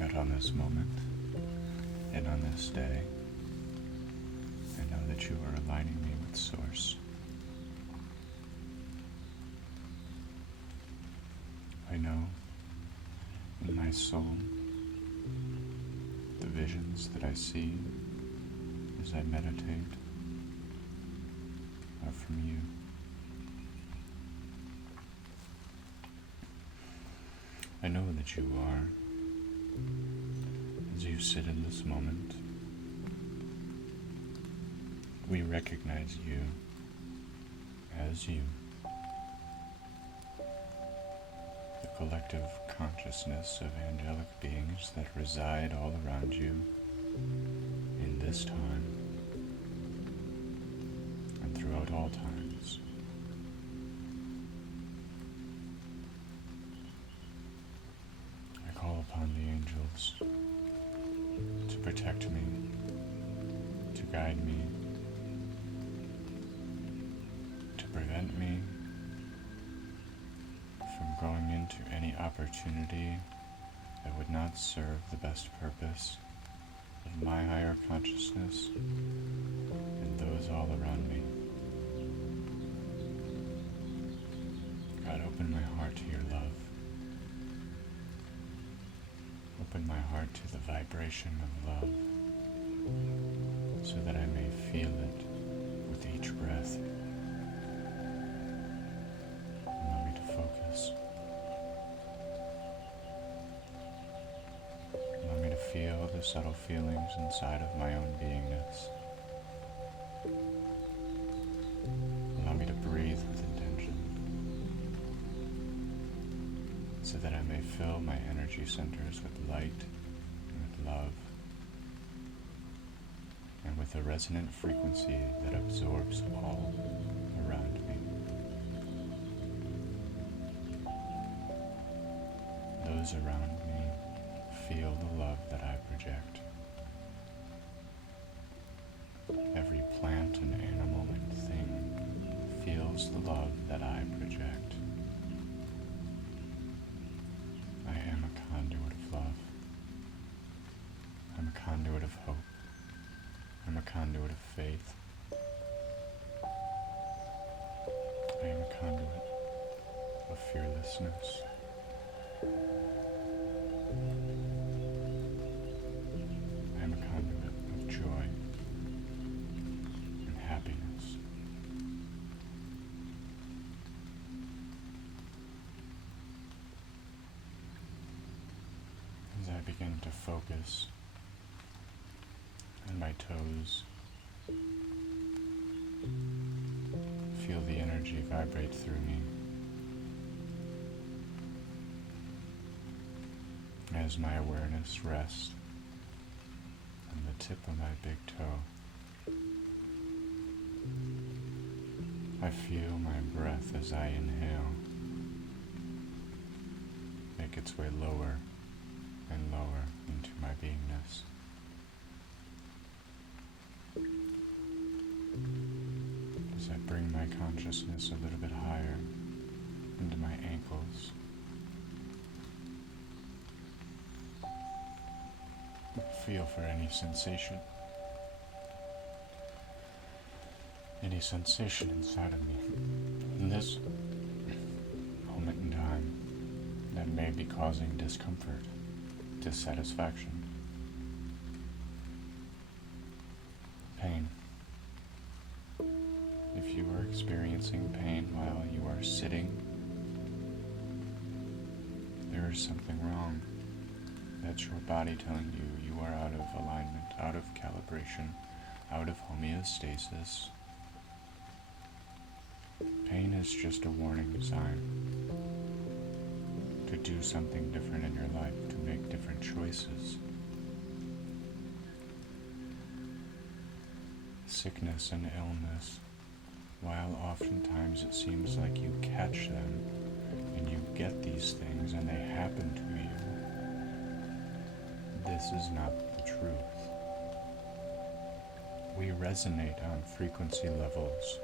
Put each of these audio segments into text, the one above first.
God, on this moment and on this day, I know that you are aligning me with Source. I know in my soul the visions that I see as I meditate are from you. I know that you are, as you sit in this moment. We recognize you as you, the collective consciousness of angelic beings that reside all around you in this time and throughout all times. I call upon the angels to protect me, to guide me, to prevent me from going into any opportunity that would not serve the best purpose of my higher consciousness and those all around me. God, open my heart to your love. Open my heart to the vibration of love so that I may feel it with each breath. Allow me to focus. Allow me to feel the subtle feelings inside of my own beingness. Allow me to breathe with intention so that I may fill my energy centers with light and with love and with a resonant frequency that absorbs all around me. Those around me feel the love that I project. Every plant and animal and thing feels the love that I project. I am a conduit of love. I'm a conduit of hope. I'm a conduit of faith. I am a conduit of fearlessness. I am a conduit of joy and happiness. As I begin to focus on my toes, feel the energy vibrate through me as my awareness rests on the tip of my big toe. I feel my breath as I inhale make its way lower and lower into my beingness. As I bring my consciousness a little bit higher into my ankles, feel for any sensation inside of me in this moment in time that may be causing discomfort, dissatisfaction, pain. If you are experiencing pain while you are sitting, there is something wrong. That's your body telling you you are out of alignment, out of calibration, out of homeostasis. Pain is just a warning sign to do something different in your life, to make different choices. Sickness and illness, while oftentimes it seems like you catch them and you get these things and they happen to you, this is not the truth. We resonate on frequency levels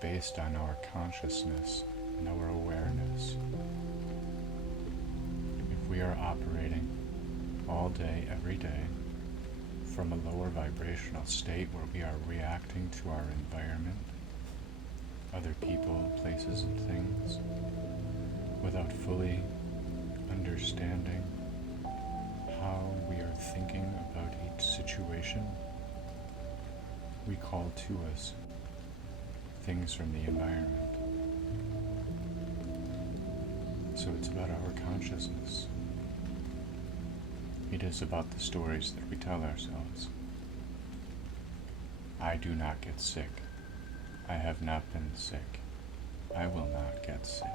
based on our consciousness and our awareness. we are operating all day, every day, from a lower vibrational state where we are reacting to our environment, other people, places, and things, without fully understanding how we are thinking about each situation, we call to us things from the environment. So it's about our consciousness. It is about the stories that we tell ourselves. I do not get sick. I have not been sick. I will not get sick.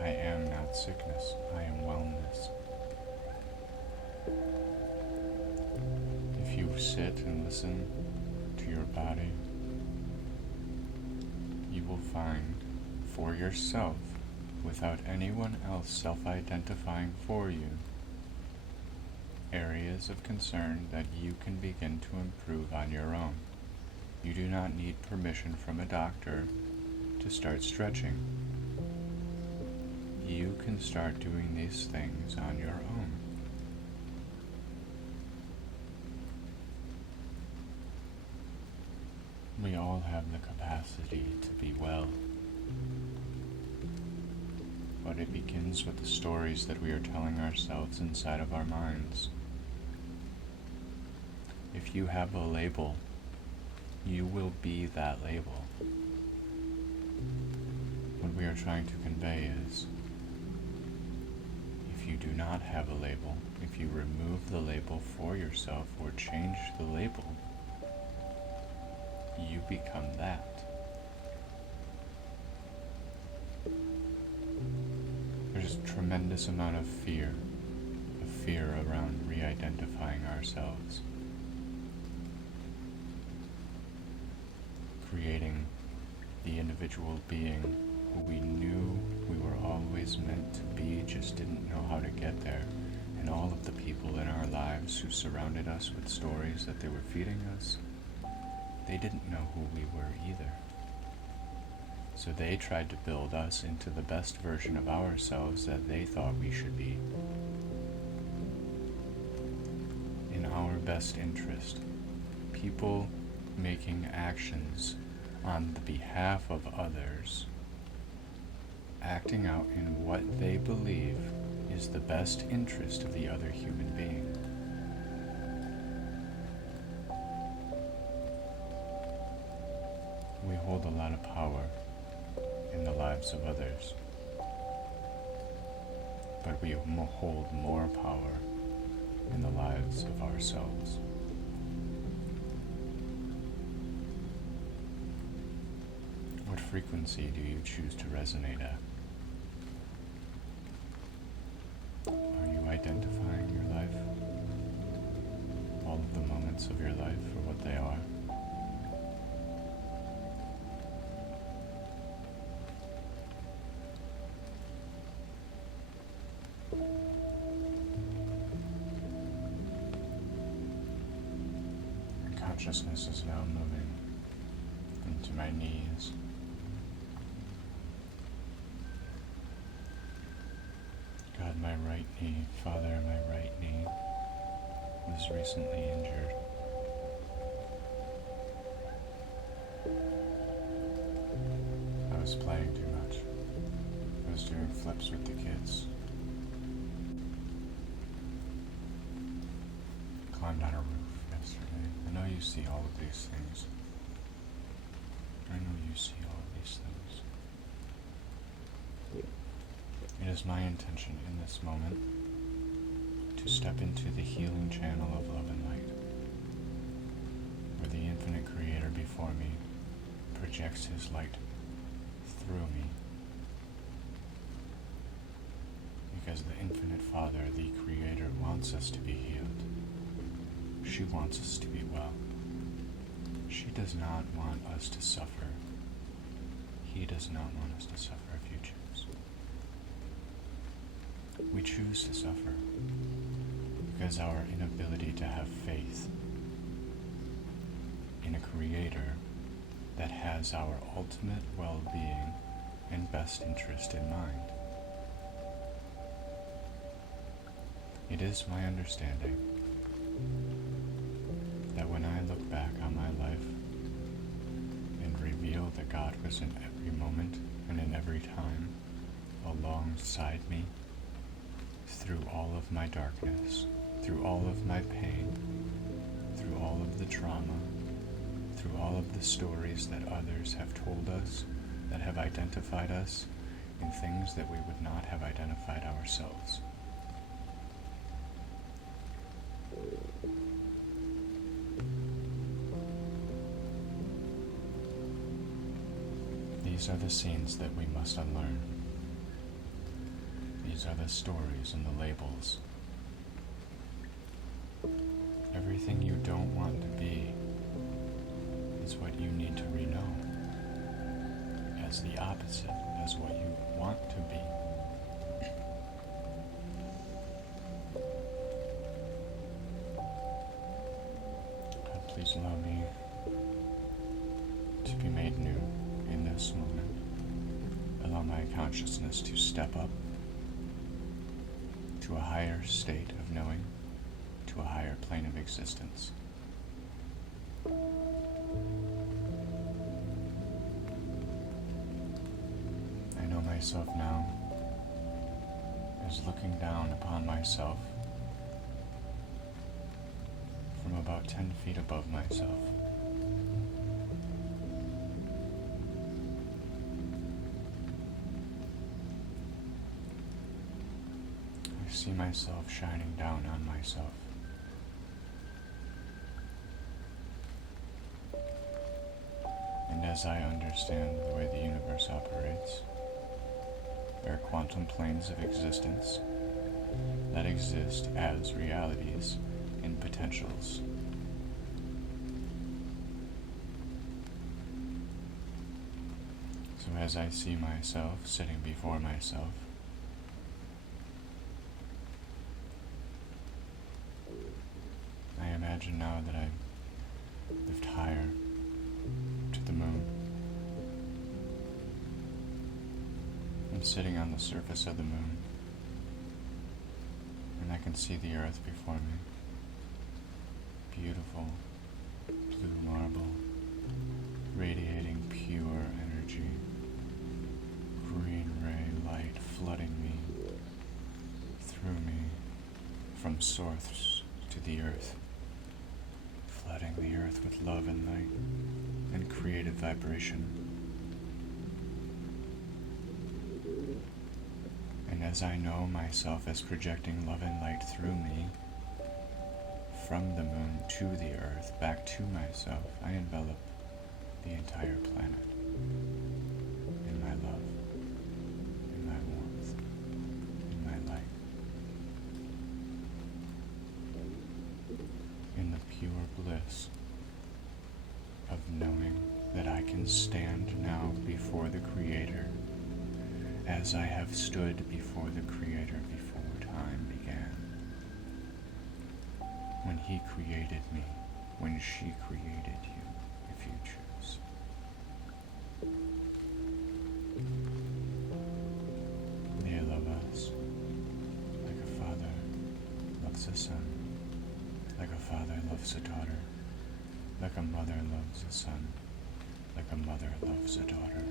I am not sickness. I am wellness. If you sit and listen to your body, you will find for yourself, without anyone else self-identifying for you, areas of concern that you can begin to improve on your own. You do not need permission from a doctor to start stretching. You can start doing these things on your own. We all have the capacity to be well. But it begins with the stories that we are telling ourselves inside of our minds. If you have a label, you will be that label. What we are trying to convey is, if you do not have a label, if you remove the label for yourself or change the label, you become that. There's a tremendous amount of fear around re-identifying ourselves, creating the individual being who we knew we were always meant to be, just didn't know how to get there, and all of the people in our lives who surrounded us with stories that they were feeding us, they didn't know who we were either. So they tried to build us into the best version of ourselves that they thought we should be. In our best interest, people making actions on the behalf of others, acting out in what they believe is the best interest of the other human being. We hold a lot of power in the lives of others, but we hold more power in the lives of ourselves. What frequency do you choose to resonate at? Are you identifying your life? All of the moments of your life for what they are? Consciousness is now moving into my knees. God, my right knee, Father, my right knee was recently injured. I was playing too much. I was doing flips with the kids. Climbed on a roof yesterday. I know you see all of these things. I know you see all of these things. It is my intention in this moment to step into the healing channel of love and light, where the infinite creator before me projects his light through me. Because the infinite Father, the creator, wants us to be healed. She wants us to be well. She does not want us to suffer. He does not want us to suffer if you choose. We choose to suffer because our inability to have faith in a creator that has our ultimate well-being and best interest in mind. It is my understanding that when I look back on my life and reveal that God was in every moment and in every time alongside me through all of my darkness, through all of my pain, through all of the trauma, through all of the stories that others have told us that have identified us in things that we would not have identified ourselves. These are the scenes that we must unlearn. These are the stories and the labels. Everything you don't want to be is what you need to reknow as the opposite, as what you want to be. God, please allow me to be made new in this moment. Allow my consciousness to step up to a higher state of knowing, to a higher plane of existence. I know myself now as looking down upon myself from about 10 feet above myself. I see myself shining down on myself. And as I understand the way the universe operates, there are quantum planes of existence that exist as realities and potentials. So as I see myself sitting before myself, I imagine now that I lift higher to the moon. I'm sitting on the surface of the moon, and I can see the earth before me. Beautiful blue marble, radiating pure energy, green ray light flooding me, through me, from source to the earth, flooding the earth with love and light and creative vibration. And as I know myself as projecting love and light through me, from the moon to the earth, back to myself, I envelop the entire planet in my love, in my warmth, in my light, in the pure bliss of knowing that I can stand now before the Creator as I have stood before the Creator before time began. When He created me, when she created you, if you choose. They love us like a father loves a son, like a father loves a daughter, like a mother loves a son, like a mother loves a daughter.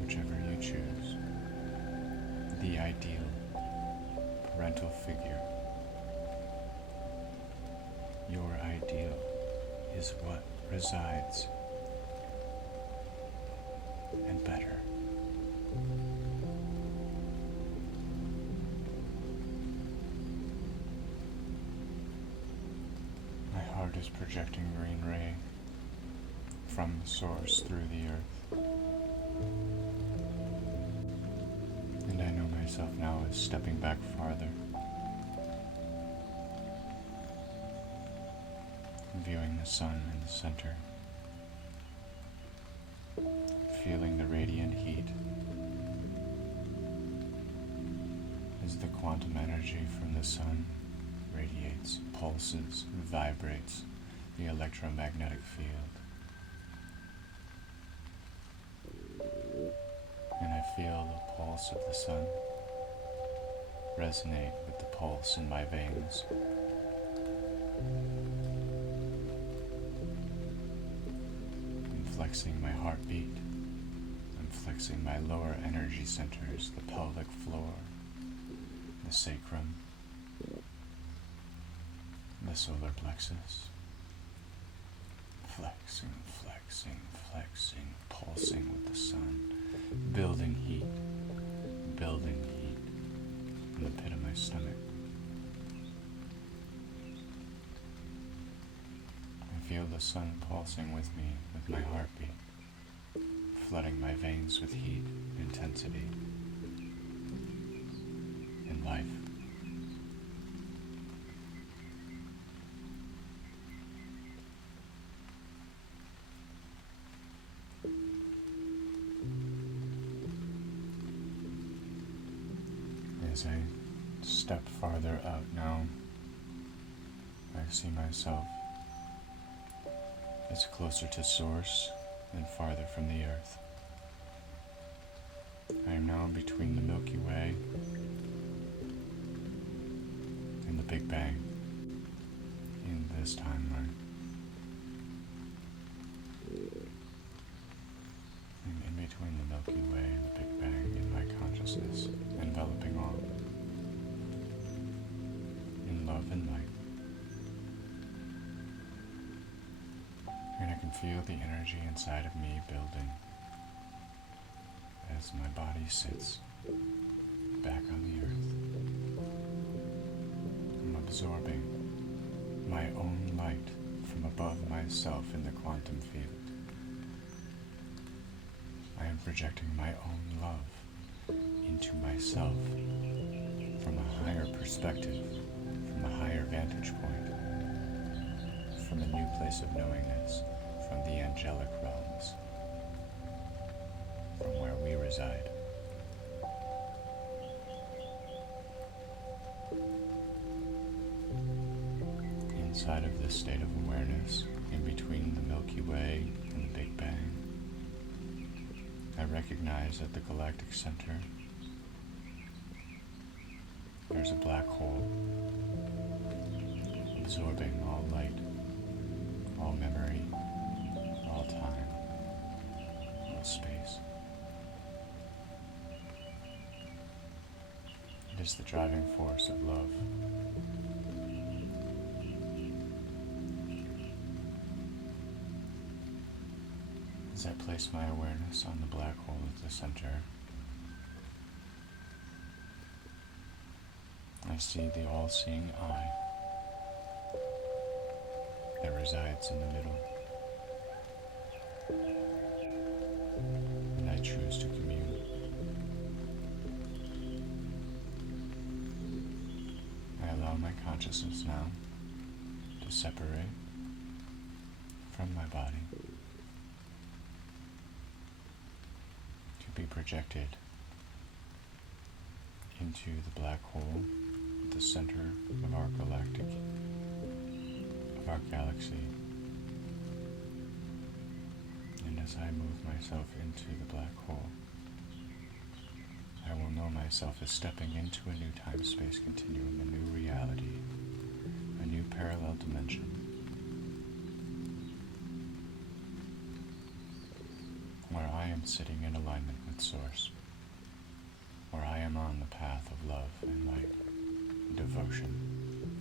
Whichever you choose, the ideal parental figure, your ideal is what resides, and better. My heart is projecting green ray from the source through the earth. And I know myself now as stepping back farther, viewing the sun in the center, feeling the radiant heat as the quantum energy from the sun radiates, pulses, vibrates the electromagnetic field. And I feel the pulse of the sun resonate with the pulse in my veins. I'm flexing my heartbeat. I'm flexing my lower energy centers, the pelvic floor, the sacrum, the solar plexus. Flexing, flexing, flexing, pulsing with the sun, building heat in the pit of my stomach. I feel the sun pulsing with me, with my heartbeat, flooding my veins with heat, intensity, and life. As I step farther out now, I see myself as closer to Source and farther from the Earth. I am now between the Milky Way and the Big Bang in this timeline. I'm in between the Milky Way and the Big Bang in my consciousness, enveloping all in love and light. And I can feel the energy inside of me building as my body sits back on the earth. I'm absorbing my own light from above myself in the quantum field. I am projecting my own love into myself from a higher perspective, from a higher vantage point, from a new place of knowingness, from the angelic realms, from where we reside. Inside of this state of awareness, in between the Milky Way and the Big Bang, I recognize at the galactic center there's a black hole absorbing all light, all memory, all time, all space. It is the driving force of love. As I place my awareness on the black hole at the center, I see the all-seeing eye that resides in the middle, and I choose to commune. I allow my consciousness now to separate from my body, to be projected into the black hole at the center of our galaxy. And as I move myself into the black hole, I will know myself as stepping into a new time-space continuum, a new reality, a new parallel dimension, where I am sitting in alignment with Source, where I am on the path of love and light, and devotion,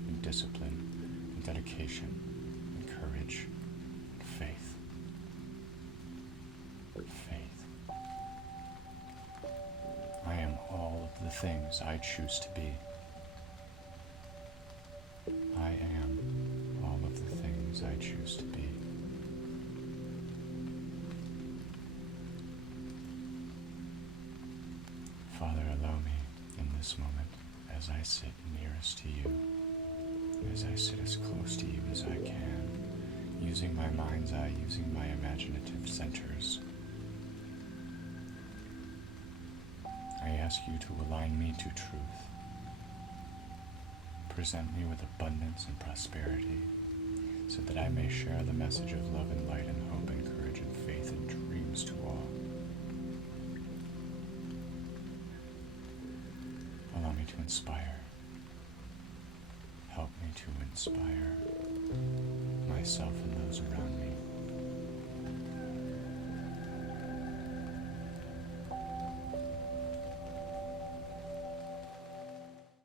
and discipline, and dedication, and courage, and faith. Faith. I am all of the things I choose to be. I am all of the things I choose to be. Father, allow me in this moment, as I sit nearest to you, as I sit as close to you as I can, using my mind's eye, using my imaginative centers. I ask you to align me to truth. Present me with abundance and prosperity, so that I may share the message of love and light and hope and courage and faith and dreams to all. Allow me me to inspire. Help me to inspire myself and those around me.